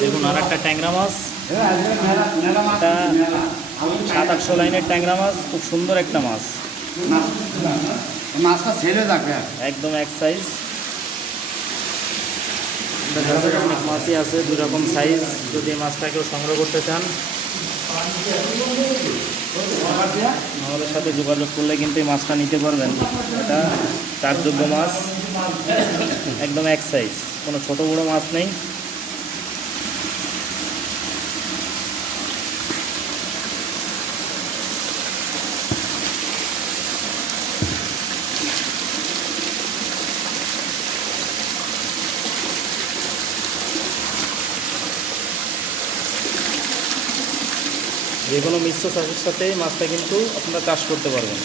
দেখুন আর একটা ট্যাংরা মাছ, এটা 700-800 লাইনের ট্যাংরা মাছ, খুব সুন্দর একটা মাছ, মাছটা ছেড়ে যাবে একদম এক সাইজ। অনেক মাছই আছে, দুই রকম সাইজ। যদি এই মাছটা কেউ সংগ্রহ করতে চান আমাদের সাথে যোগাযোগ করলে কিন্তু এই মাছটা নিতে পারবেন। এটা চারযোগ্য মাছ, একদম এক সাইজ, কোনো ছোট বড় মাছ নেই। যে কোনো মিশ্র চাষের সাথে মাছটা কিন্তু আপনারা চাষ করতে পারবেন।